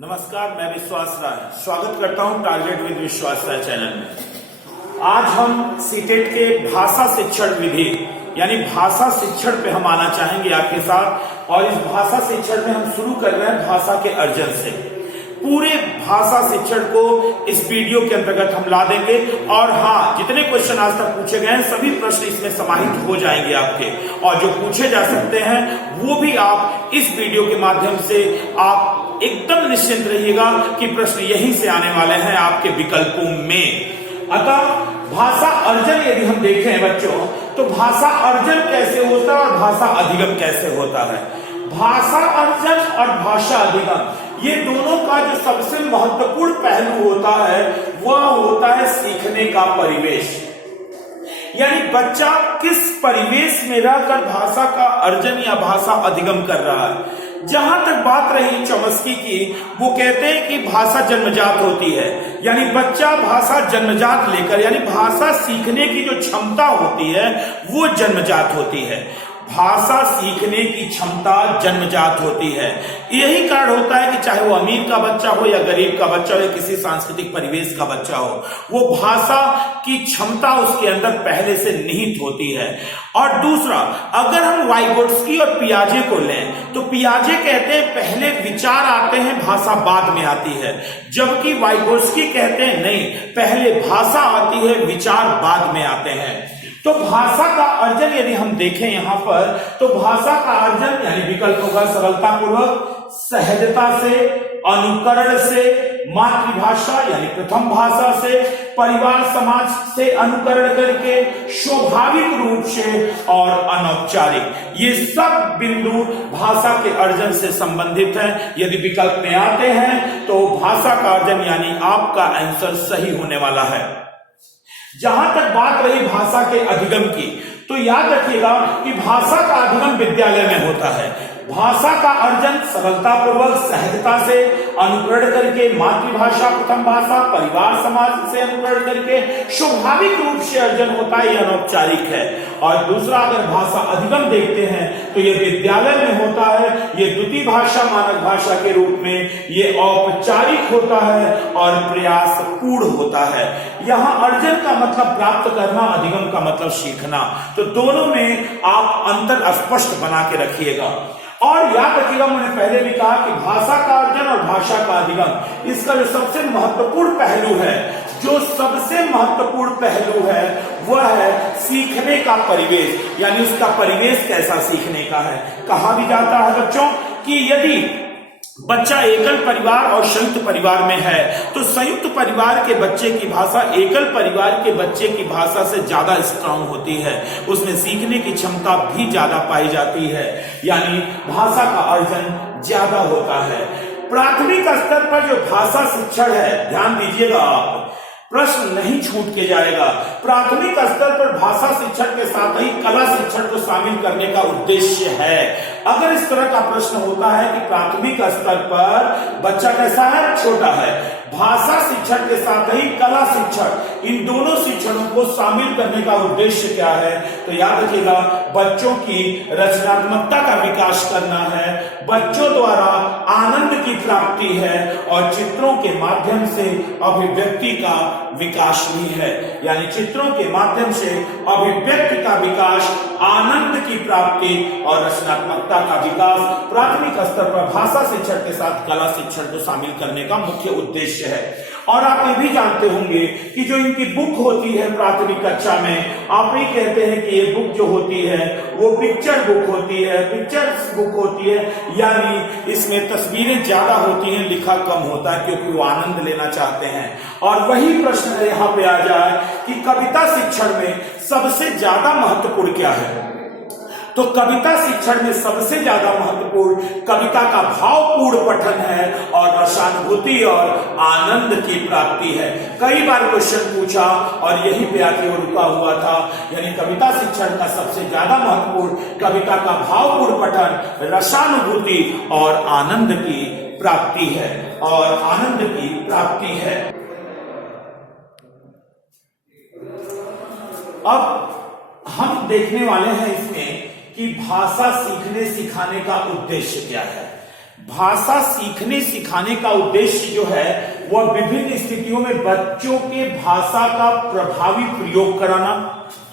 नमस्कार, मैं विश्वास राय स्वागत करता हूं टारगेट विद विश्वास राय चैनल में। आज हम सीटेट के भाषा शिक्षण विधि यानी भाषा शिक्षण पे हम आना चाहेंगे आपके साथ। और इस भाषा शिक्षण में हम शुरू कर रहे हैं भाषा के अर्जन से। पूरे भाषा शिक्षण को इस वीडियो के अंतर्गत हम ला देंगे। और हाँ, जितने क्वेश्चन आज तक पूछे गए हैं सभी प्रश्न इसमें समाहित हो जाएंगे आपके, और जो पूछे जा सकते हैं वो भी आप इस वीडियो के माध्यम से आप एकदम निश्चिंत रहिएगा कि प्रश्न यहीं से आने वाले हैं आपके विकल्पों में। अतः भाषा अर्जन यदि हम देखें बच्चों, तो भाषा अर्जन कैसे होता है और भाषा अधिगम कैसे होता है। भाषा अर्जन और भाषा अधिगम ये दोनों का जो सबसे महत्वपूर्ण पहलू होता है वह होता है सीखने का परिवेश। यानी बच्चा किस परिवेश में रहकर भाषा का अर्जन या भाषा अधिगम कर रहा है। जहां तक बात रही चॉम्स्की की, वो कहते हैं कि भाषा जन्मजात होती है। यानी बच्चा भाषा जन्मजात लेकर, यानी भाषा सीखने की जो क्षमता होती है वो जन्मजात होती है। भाषा सीखने की क्षमता जन्मजात होती है। यही कारण होता है कि चाहे वो अमीर का बच्चा हो या गरीब का बच्चा हो या किसी सांस्कृतिक परिवेश का बच्चा हो, वो भाषा की क्षमता उसके अंदर पहले से निहित होती है। और दूसरा, अगर हम वाइगोट्स्की और पियाजे को लें तो पियाजे कहते हैं पहले विचार आते हैं, भाषा बाद में आती है। जबकि वाइगोट्स्की कहते हैं नहीं, पहले भाषा आती है, विचार बाद में आते हैं। तो भाषा का अर्जन यदि हम देखें यहां पर, तो भाषा का अर्जन यानी विकल्प होगा सरलता पूर्वक, सहजता से, अनुकरण से, मातृभाषा यानी प्रथम भाषा से, परिवार समाज से अनुकरण करके, स्वाभाविक रूप से और अनौपचारिक। ये सब बिंदु भाषा के अर्जन से संबंधित हैं। यदि विकल्प में आते हैं तो भाषा का अर्जन यानी आपका आंसर सही होने वाला है। जहां तक बात रही भाषा के अधिगम की, तो याद रखिएगा कि भाषा का अधिगम विद्यालय में होता है। भाषा का अर्जन सरलता पूर्वक, सहजता से, अनुकरण करके, मातृभाषा प्रथम भाषा, परिवार समाज से अनुकरण करके, स्वाभाविक रूप से अर्जन होता है, यह अनौपचारिक है। और दूसरा, अगर भाषा अधिगम देखते हैं तो यह विद्यालय में होता है, यह द्वितीय भाषा मानक भाषा के रूप में यह औपचारिक होता है और प्रयास पूर्ण होता है। यहां अर्जन का मतलब प्राप्त करना, अधिगम का मतलब सीखना। तो दोनों में आप अंतर स्पष्ट बना के रखिएगा। और याद रखिएगा, मैंने पहले भी कहा कि भाषा का अर्जन और भाषा का अधिगम, इसका जो सबसे महत्वपूर्ण पहलू है, जो सबसे महत्वपूर्ण पहलू है वह है सीखने का परिवेश। यानी उसका परिवेश कैसा सीखने का है। कहा भी जाता है बच्चों कि यदि बच्चा एकल परिवार और संयुक्त परिवार में है तो संयुक्त परिवार के बच्चे की भाषा एकल परिवार के बच्चे की भाषा से ज्यादा स्ट्रांग होती है, उसमें सीखने की क्षमता भी ज्यादा पाई जाती है। यानी भाषा का अर्जन ज्यादा होता है। प्राथमिक स्तर पर जो भाषा शिक्षण है, ध्यान दीजिएगा आप, प्रश्न नहीं छूट के जाएगा। प्राथमिक स्तर पर भाषा शिक्षण के साथ ही कला शिक्षण को शामिल करने का उद्देश्य है। अगर इस तरह का प्रश्न होता है कि प्राथमिक स्तर पर बच्चा कैसा है, छोटा है, भाषा शिक्षण के साथ ही कला शिक्षण, इन दोनों शिक्षणों को शामिल करने का उद्देश्य क्या है, तो याद रखिएगा बच्चों की रचनात्मकता का विकास करना है, बच्चों द्वारा आनंद की प्राप्ति है और चित्रों के माध्यम से अभिव्यक्ति का विकास भी है। यानी चित्रों के माध्यम से अभिव्यक्ति का विकास, आनंद की प्राप्ति और रचनात्मकता का विकास प्राथमिक स्तर पर भाषा शिक्षण के साथ कला शिक्षण को शामिल करने का मुख्य उद्देश्य है। और आप ये भी जानते होंगे कि जो इनकी बुक होती है प्राथमिक कक्षा में, आप ही कहते हैं कि ये बुक जो होती है वो पिक्चर बुक होती है, पिक्चर्स बुक होती है। यानी इसमें तस्वीरें ज्यादा होती हैं, लिखा कम होता है, क्योंकि वो आनंद लेना चाहते हैं। और वही प्रश्न यहाँ पे आ जाए कि कविता शिक्षण में सबसे ज्यादा महत्वपूर्ण क्या है, तो कविता शिक्षण में सबसे ज्यादा महत्वपूर्ण कविता का भावपूर्ण पठन है और रसानुभूति और आनंद की प्राप्ति है। कई बार क्वेश्चन पूछा और यही पे आके वो रुका हुआ था। यानी कविता शिक्षण का सबसे ज्यादा महत्वपूर्ण कविता का भावपूर्ण पठन, रसानुभूति और आनंद की प्राप्ति है, और आनंद की प्राप्ति है। अब हम देखने वाले हैं इसमें कि भाषा सीखने सिखाने का उद्देश्य क्या है। भाषा सीखने सिखाने का उद्देश्य जो है वह विभिन्न स्थितियों में बच्चों के भाषा का प्रभावी प्रयोग कराना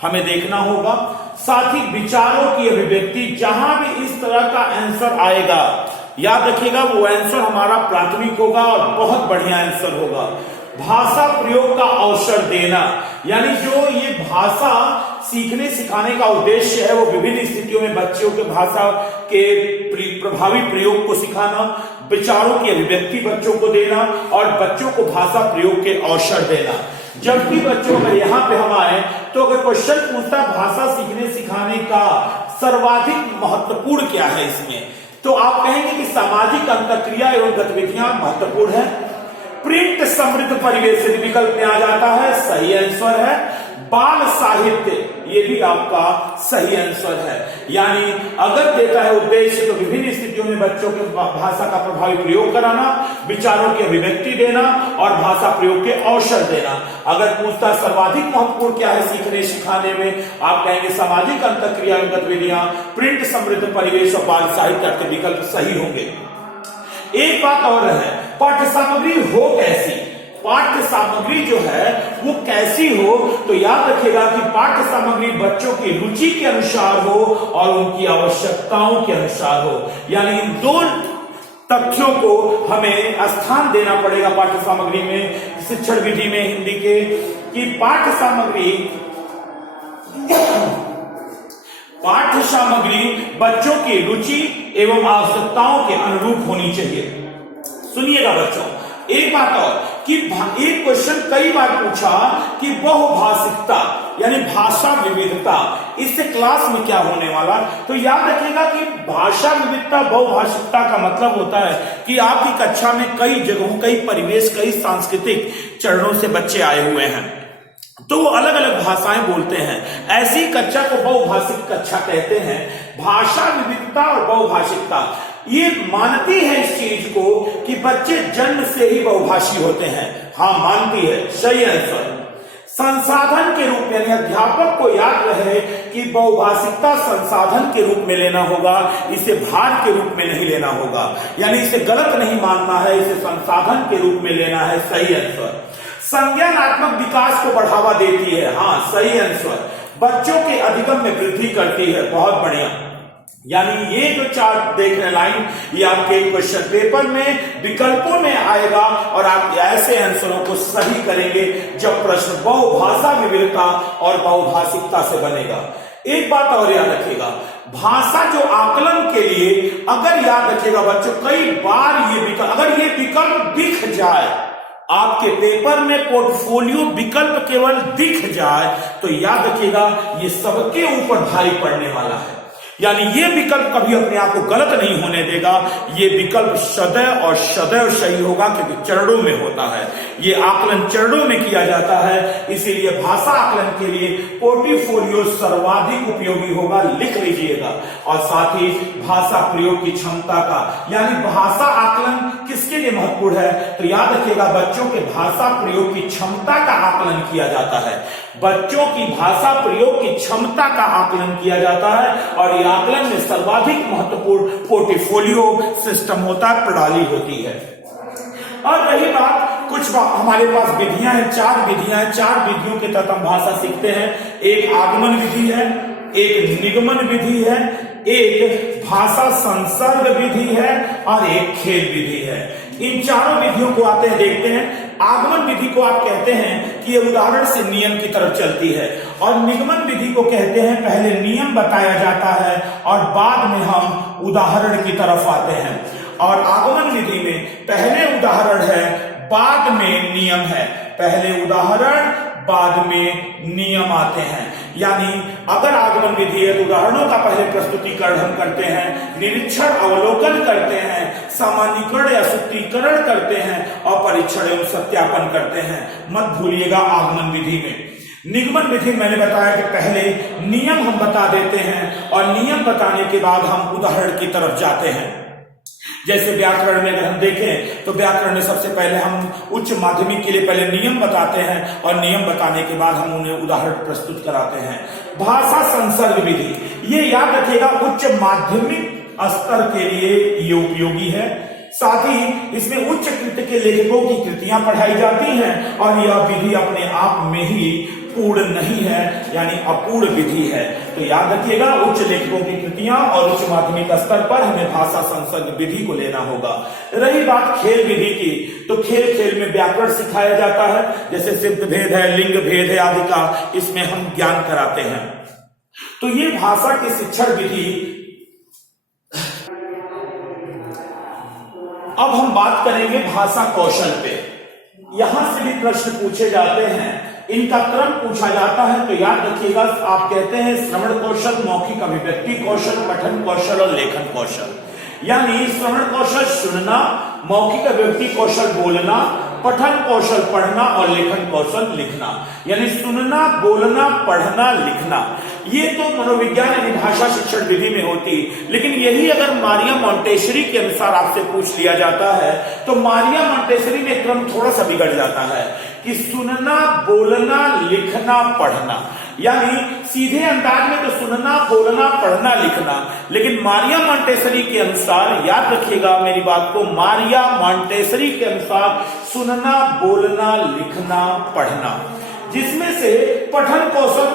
हमें देखना होगा। साथ ही विचारों की अभिव्यक्ति, जहां भी इस तरह का आंसर आएगा याद रखिएगा वो आंसर हमारा प्राथमिक होगा और बहुत बढ़िया आंसर होगा। भाषा प्रयोग का अवसर देना, यानी जो ये भाषा सीखने सिखाने का उद्देश्य है वो विभिन्न स्थितियों में बच्चों के भाषा के प्रभावी प्रयोग को सिखाना, विचारों की अभिव्यक्ति बच्चों को देना और बच्चों को भाषा प्रयोग के अवसर देना। जबकि बच्चों अगर यहाँ पे हम आए तो अगर क्वेश्चन पूछता भाषा सीखने सिखाने का सर्वाधिक महत्वपूर्ण क्या है इसमें, तो आप कहेंगे कि सामाजिक अंतःक्रिया एवं गतिविधियां महत्वपूर्ण है। प्रिंट समृद्ध परिवेश से विकल्प में आ जाता है, सही आंसर है। बाल साहित्य, ये भी आपका सही आंसर है। यानी अगर देता है उद्देश्य तो विभिन्न स्थितियों में बच्चों के भाषा का प्रभावी प्रयोग कराना, विचारों की अभिव्यक्ति देना और भाषा प्रयोग के अवसर देना। अगर पूछता सर्वाधिक महत्वपूर्ण क्या है सीखने सिखाने में, आप कहेंगे सामाजिक अंतःक्रिया एवं गतिविधियां, प्रिंट समृद्ध परिवेश और बाल साहित्य के विकल्प सही होंगे। एक बात और है, पाठ्य सामग्री हो कैसी, पाठ्य सामग्री जो है वो कैसी हो, तो याद रखिएगा कि पाठ्य सामग्री बच्चों की रुचि के अनुसार हो और उनकी आवश्यकताओं के अनुसार हो। यानी इन दो तथ्यों को हमें स्थान देना पड़ेगा पाठ्य सामग्री में, शिक्षण विधि में हिंदी के, कि पाठ्य सामग्री बच्चों की रुचि एवं आवश्यकताओं के अनुरूप होनी चाहिए। सुनिएगा बच्चों, एक बात और कि एक क्वेश्चन कई बार पूछा कि बहुभाषिकता यानी भाषा विविधता, इससे क्लास में क्या होने वाला, तो याद रखिएगा कि भाषा विविधता बहुभाषिकता का मतलब होता है कि आपकी कक्षा में कई जगहों, कई परिवेश, कई सांस्कृतिक चरणों से बच्चे आए हुए हैं तो वो अलग अलग भाषाएं बोलते हैं। ऐसी कक्षा को बहुभाषिक कक्षा कहते हैं। भाषा विविधता और बहुभाषिकता ये मानती है इस चीज को कि बच्चे जन्म से ही बहुभाषी होते हैं। हाँ मानती है, सही आंसर। संसाधन के रूप में, अध्यापक को याद रहे कि बहुभाषिकता संसाधन के रूप में लेना होगा, इसे भार के रूप में नहीं लेना होगा। यानी इसे गलत नहीं मानना है, इसे संसाधन के रूप में लेना है, सही आंसर। संज्ञानात्मक विकास को बढ़ावा देती है, हाँ सही आंसर। बच्चों के अधिगम में वृद्धि करती है, बहुत बढ़िया। यानी ये जो चार्ट देख रहे लाइन, ये आपके क्वेश्चन पेपर में विकल्पों में आएगा और आप ऐसे आंसरों को सही करेंगे जब प्रश्न बहुभाषा विविधता और बहुभाषिकता से बनेगा। एक बात और याद रखिएगा, भाषा जो आकलन के लिए, अगर याद रखिएगा बच्चों, कई बार ये विकल्प, अगर ये विकल्प दिख जाए आपके पेपर में, पोर्टफोलियो विकल्प केवल दिख जाए तो याद रखिएगा ये सबके ऊपर भारी पड़ने वाला है। यानी ये विकल्प कभी अपने आप को गलत नहीं होने देगा। ये विकल्प सदैव और सदैव सही होगा क्योंकि चरणों में होता है, ये आकलन चरणों में किया जाता है। इसीलिए भाषा आकलन के लिए पोर्टफोलियो सर्वाधिक उपयोगी होगा, लिख लीजिएगा। और साथ ही भाषा प्रयोग की क्षमता का, यानी भाषा आकलन किसके लिए महत्वपूर्ण है, तो याद रखिएगा बच्चों के भाषा प्रयोग की क्षमता का आकलन किया जाता है। बच्चों की भाषा प्रयोग की क्षमता का आकलन किया जाता है और ये आकलन में सर्वाधिक महत्वपूर्ण पोर्टफोलियो सिस्टम होता है, प्रणाली होती है। और रही बात, कुछ हमारे पास विधियां हैं, 4 विधियां हैं। 4 विधियों के तहत हम भाषा सीखते हैं। एक आगमन विधि है, एक निगमन विधि है, एक भाषा संसर्ग विधि है और एक खेल विधि है। इन चारों विधियों को आते हैं देखते हैं। आगमन विधि को आप कहते हैं कि ये उदाहरण से नियम की तरफ चलती है, और निगमन विधि को कहते हैं पहले नियम बताया जाता है और बाद में हम उदाहरण की तरफ आते हैं। और आगमन विधि में पहले उदाहरण है, बाद में नियम है। पहले उदाहरण, बाद में नियम आते हैं। यानी अगर आगमन विधि है तो उदाहरणों का पहले प्रस्तुतिकरण हम करते हैं, निरीक्षण अवलोकन करते हैं, सामान्यीकरण या सूत्रीकरण करते हैं और परीक्षण एवं सत्यापन करते हैं। मत भूलिएगा आगमन विधि में। निगमन विधि मैंने बताया कि पहले नियम हम बता देते हैं और नियम बताने के बाद हम उदाहरण की तरफ जाते हैं। जैसे व्याकरण में अगर हम देखें तो व्याकरण में सबसे पहले हम उच्च माध्यमिक के लिए पहले नियम बताते हैं और नियम बताने के बाद हम उन्हें उदाहरण प्रस्तुत कराते हैं। भाषा संसर्ग विधि, ये याद रखिएगा उच्च माध्यमिक स्तर के लिए ये उपयोगी है। साथ ही इसमें उच्च कृत्य के लेखकों की कृतियां पढ़ाई जाती हैं और यह विधि अपने आप में ही पूर्ण नहीं है, यानी अपूर्ण विधि है। तो याद रखिएगा, उच्च लेखकों की कृतियां और उच्च माध्यमिक स्तर पर हमें भाषा संसर्ग विधि को लेना होगा। रही बात खेल विधि की, तो खेल खेल में व्याकरण सिखाया जाता है, जैसे शब्द भेद है, लिंग भेद है आदि का इसमें हम ज्ञान कराते हैं। तो ये भाषा की शिक्षण विधि। अब हम बात करेंगे भाषा कौशल पे। यहां से भी प्रश्न पूछे जाते हैं, इनका क्रम पूछा जाता है। तो याद रखिएगा, आप कहते हैं श्रवण कौशल, मौखिक अभिव्यक्ति कौशल, पठन कौशल और लेखन कौशल। यानी श्रवण कौशल सुनना, मौखिक अभिव्यक्ति कौशल बोलना, पठन कौशल पढ़ना और लेखन कौशल लिखना। यानी सुनना, बोलना, पढ़ना, लिखना, ये तो मनोविज्ञान यानी भाषा शिक्षण विधि में होती। लेकिन यही अगर मारिया मोंटेसरी के अनुसार आपसे पूछ लिया जाता है, तो मारिया मोंटेसरी में क्रम थोड़ा सा बिगड़ जाता है कि सुनना, बोलना, लिखना, पढ़ना, यानी सीधे अंदाज में तो सुनना, बोलना, पढ़ना, लिखना। लेकिन मारिया मोंटेसरी के अनुसार, याद रखिएगा मेरी बात को, मारिया मोंटेसरी के अनुसार सुनना, बोलना, लिखना, पढ़ना, जिसमें से पठन कौशल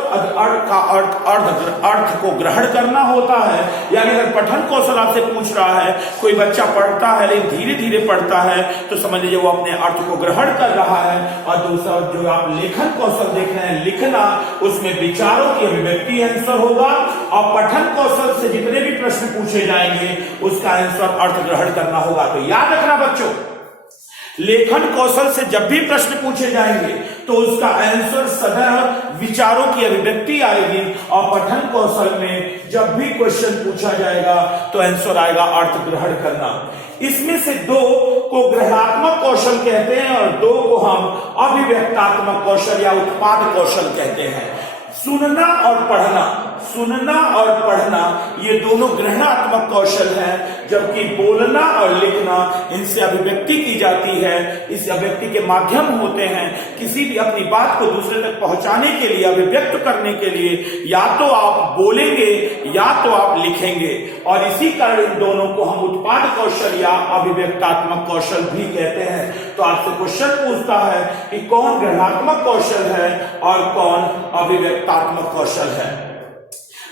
अर्थ को ग्रहण करना होता है। यानी अगर पठन कौशल आपसे पूछ रहा है, कोई बच्चा पढ़ता है लेकिन धीरे धीरे पढ़ता है, तो समझ लीजिए वो अपने अर्थ को ग्रहण कर रहा है। और दूसरा जो आप लेखन कौशल देख रहे हैं, लिखना, उसमें विचारों की अभिव्यक्ति आंसर होगा। और पठन कौशल से जितने भी प्रश्न पूछे जाएंगे उसका आंसर अर्थ ग्रहण करना होगा। तो याद रखना बच्चों, लेखन कौशल से जब भी प्रश्न पूछे जाएंगे तो उसका आंसर सदैव विचारों की अभिव्यक्ति आएगी। और पठन कौशल में जब भी क्वेश्चन पूछा जाएगा तो आंसर आएगा अर्थ ग्रहण करना। इसमें से दो को ग्रहणात्मक कौशल कहते हैं और दो को हम अभिव्यक्तात्मक कौशल या उत्पाद कौशल कहते हैं। सुनना और पढ़ना, सुनना और पढ़ना ये दोनों ग्रहणात्मक कौशल हैं, जबकि बोलना और लिखना इनसे अभिव्यक्ति की जाती है। इस अभिव्यक्ति के माध्यम होते हैं किसी भी अपनी बात को दूसरे तक पहुंचाने के लिए, अभिव्यक्त करने के लिए, या तो आप बोलेंगे या तो आप लिखेंगे। और इसी कारण इन दोनों को हम उत्पाद कौशल या अभिव्यक्तात्मक कौशल भी कहते हैं। तो आपसे क्वेश्चन पूछता है कि कौन ग्रहणात्मक कौशल है और कौन अभिव्यक्तात्मक कौशल है।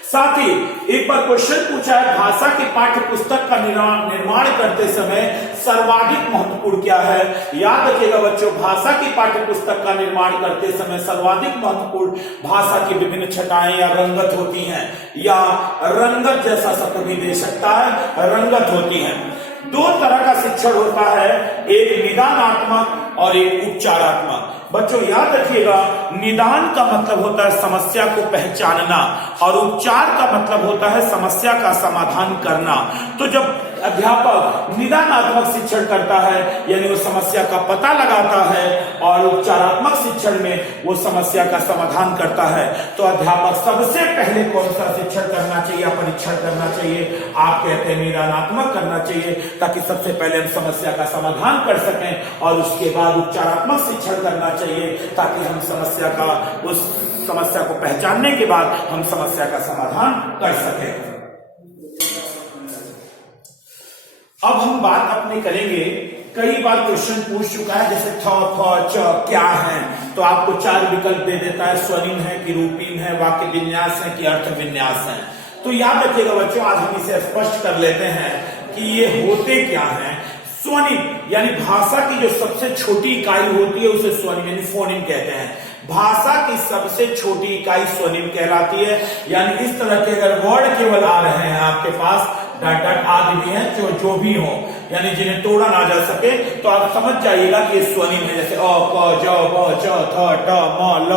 साथ ही एक बार क्वेश्चन पूछा है, भाषा के पाठ्य पुस्तक का निर्माण करते समय सर्वाधिक महत्वपूर्ण क्या है। याद रखिएगा बच्चों, भाषा की पाठ्य पुस्तक का निर्माण करते समय सर्वाधिक महत्वपूर्ण भाषा की विभिन्न छटाएं या रंगत होती हैं, या रंगत जैसा शब्द भी दे सकता है, रंगत होती हैं। दो तरह का शिक्षण होता है, एक निदानात्मक और एक उपचारात्मक। बच्चों याद रखिएगा, निदान का मतलब होता है समस्या को पहचानना और उपचार का मतलब होता है समस्या का समाधान करना। तो जब अध्यापक निदानात्मक शिक्षण करता है यानी वो समस्या का पता लगाता है, और उपचारात्मक शिक्षण में वो समस्या का समाधान करता है। तो अध्यापक सबसे पहले कौन सा शिक्षण करना चाहिए, परीक्षण करना चाहिए? आप कहते हैं निदानात्मक करना चाहिए, ताकि सबसे पहले हम समस्या का समाधान कर सकें, और उसके बाद उपचारात्मक शिक्षण करना चाहिए ताकि हम उस समस्या को पहचानने के बाद हम समस्या का समाधान कर सकें। अब हम बात अपनी करेंगे, कई बार क्वेश्चन पूछ चुका है, जैसे थ, फ, च क्या है, तो आपको 4 विकल्प दे देता है, स्वनिम है कि रूपीम है, वाक्य विन्यास है कि अर्थ विन्यास है। तो याद रखिएगा बच्चों, आज हम इसे स्पष्ट कर लेते हैं कि ये होते क्या हैं। स्वनिम यानी भाषा की जो सबसे छोटी इकाई होती है उसे स्वनिम यानी फोनिम कहते हैं। भाषा की सबसे छोटी इकाई स्वनिम कहलाती है। यानी इस तरह के अगर वर्ड केवल आ रहे हैं आपके पास, डॉट डॉट आदि भी हैं, जो भी हो, यानी जिन्हें तोड़ा ना जा सके, तो आप समझ जाइएगा कि ये स्वनिम है। जैसे अ, क, ज, ब, च, थ, ट, म, ल,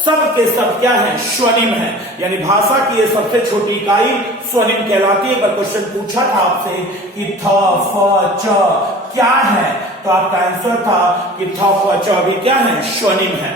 सब के सब क्या है? स्वनिम है। यानी भाषा की ये सबसे छोटी इकाई स्वनिम कहलाती है। पर क्वेश्चन पूछा था आपसे कि थ, फ, च क्या है, तो आपका आंसर था कि थ, फ, च भी क्या है? स्वनिम है।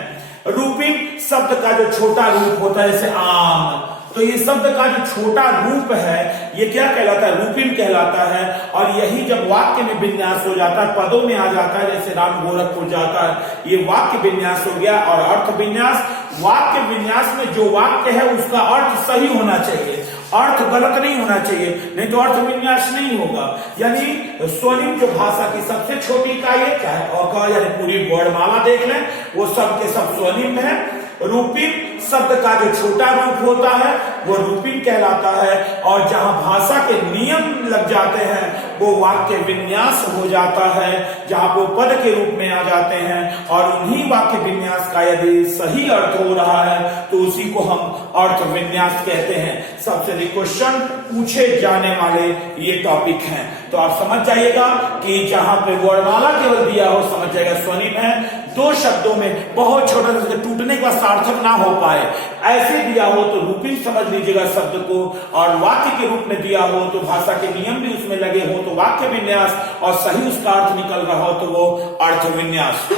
रूपिम शब्द का जो छोटा रूप होता है, जैसे आम, तो ये शब्द का जो छोटा रूप है ये क्या कहलाता है? रूपिम कहलाता है। और यही जब वाक्य में विन्यास हो जाता है, पदों में आ जाता है, जैसे राम गोरखपुर जाता है, ये वाक्य विन्यास हो गया। और अर्थ विन्यास, वाक्य विन्यास में जो वाक्य है उसका अर्थ सही होना चाहिए, अर्थ गलत नहीं होना चाहिए, नहीं तो अर्थ विन्यास नहीं होगा। यानी स्वनिम जो भाषा की सबसे छोटी इकाई है, चाहे अ यानी पूरी वर्णमाला देख लें, वो सब के सब स्वनिम है। रूपिम शब्द का जो छोटा रूप होता है वो रूपिम कहलाता है, और जहां भाषा के नियम लग जाते हैं वो वाक्य विन्यास हो जाता है, जहां वो पद के रूप में आ जाते हैं, और उन्हीं वाक्य विन्यास का यदि सही अर्थ हो रहा है तो उसी को हम अर्थ विन्यास कहते हैं। सबसे अधिक क्वेश्चन पूछे जाने वाले ये टॉपिक हैं, तो आप समझ जाइएगा कि जहां पे वर्णमाला केवल दिया हो समझ जाएगा स्वनिम है। दो शब्दों में बहुत छोटा सा टूटने का सार्थक ना हो पाए ऐसे दिया हो तो रूपिम समझ लीजिएगा शब्द को, और वाक्य के रूप में दिया हो तो भाषा के नियम भी उसमें लगे हो तो वाक्य विन्यास, और सही उसका अर्थ निकल रहा हो तो वो अर्थ विन्यास।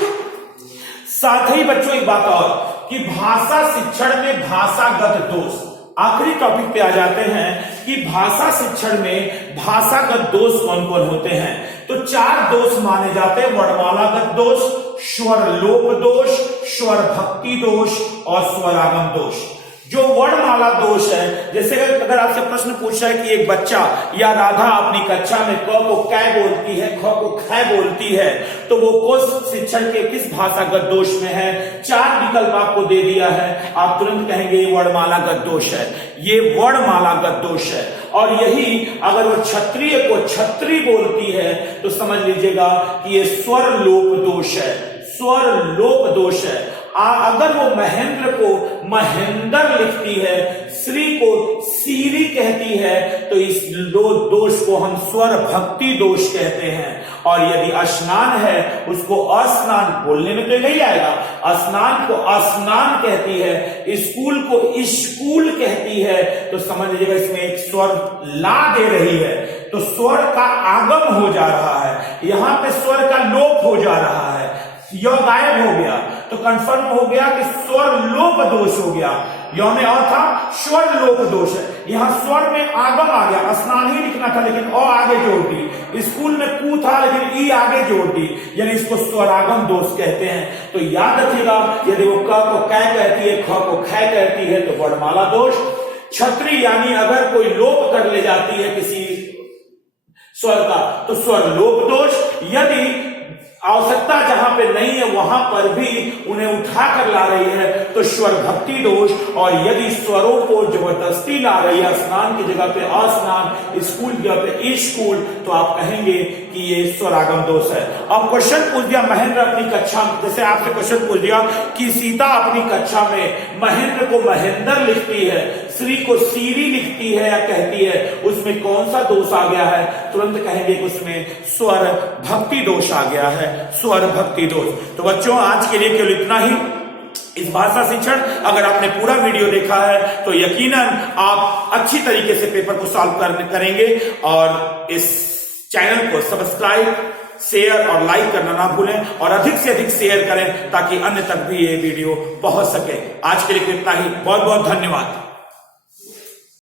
साथ ही बच्चों एक बात और कि भाषा शिक्षण में भाषागत दोष, आखिरी टॉपिक पे आ जाते हैं कि भाषा शिक्षण में भाषागत दोष कौन कौन होते हैं। तो 4 दोष माने जाते हैं, वर्णमालागत दोष, स्वर लोप दोष, स्वर भक्ति दोष और स्वरागम दोष। जो वर्णमाला दोष है, जैसे अगर आपसे प्रश्न पूछा है कि एक बच्चा या राधा अपनी कक्षा में क को कै बोलती है, ख को खै बोलती है, तो वो कोश शिक्षण के किस भाषागत दोष में है? 4 विकल्प आपको दे दिया है, आप तुरंत कहेंगे ये वर्णमालागत दोष है, ये वर्णमालागत दोष है। और यही अगर वो क्षत्रिय को छत्री बोलती है तो समझ लीजिएगा कि ये स्वर लोप दोष है, स्वर लोप दोष है। अगर वो महेंद्र को महेंद्र लिखती है, श्री को सीरी कहती है, तो इस दोष को हम स्वर भक्ति दोष कहते हैं। और यदि स्नान है उसको अस्नान, बोलने में तो यही आएगा, स्नान को अस्नान कहती है, स्कूल को स्कूल कहती है, तो समझ लीजिएगा इसमें एक स्वर ला दे रही है, तो स्वर का आगम हो जा रहा है, यहां पे स्वर का लोप हो जा रहा है, यह गायब हो गया, तो कंफर्म हो गया कि स्वर लोप दोष हो गया। यह में और था स्वर लोप दोष है, यहां स्वर में आगम आ गया, स्नान ही लिखना था लेकिन अ आगे जोड़ दी, स्कूल में कू था लेकिन ई आगे जोड़ दी, यानी इसको स्वरागम दोष कहते हैं। तो याद रखिएगा, यदि वो क को कै कहती है, ख को खै कहती है तो वर्णमाला दोष। छत्री यानी अगर कोई लोप कर ले जाती है किसी स्वर का तो स्वर लोप दोष। यदि आवश्यकता जहां पे नहीं है वहां पर भी उन्हें उठा कर ला रही है तो स्वर भक्ति दोष। और यदि स्वरों को जबरदस्ती ला रही है, स्नान की जगह पे अस्नान, स्कूल की जगह पे स्कूल, तो आप कहेंगे कि ये स्वरागम दोष है। अब क्वेश्चन पूछ दिया महेंद्र अपनी कक्षा में, जैसे आपसे क्वेश्चन पूछ दिया कि सीता अपनी कक्षा में महेंद्र को महेंद्र लिखती है, श्री को सीरी लिखती है या कहती है, उसमें कौन सा दोष आ गया है? तुरंत कहेंगे कि उसमें स्वर भक्ति दोष आ गया है, स्वर भक्ति दोष। तो बच्चों आज के लिए केवल इतना ही। इस भाषा शिक्षण अगर आपने पूरा वीडियो देखा है तो यकीनन आप अच्छी तरीके से पेपर को सॉल्व करेंगे। और इस चैनल को सब्सक्राइब, शेयर और लाइक करना ना भूलें, और अधिक से अधिक शेयर करें ताकि अन्य तक भी ये वीडियो पहुंच सके। आज के लिए इतना ही, बहुत बहुत धन्यवाद।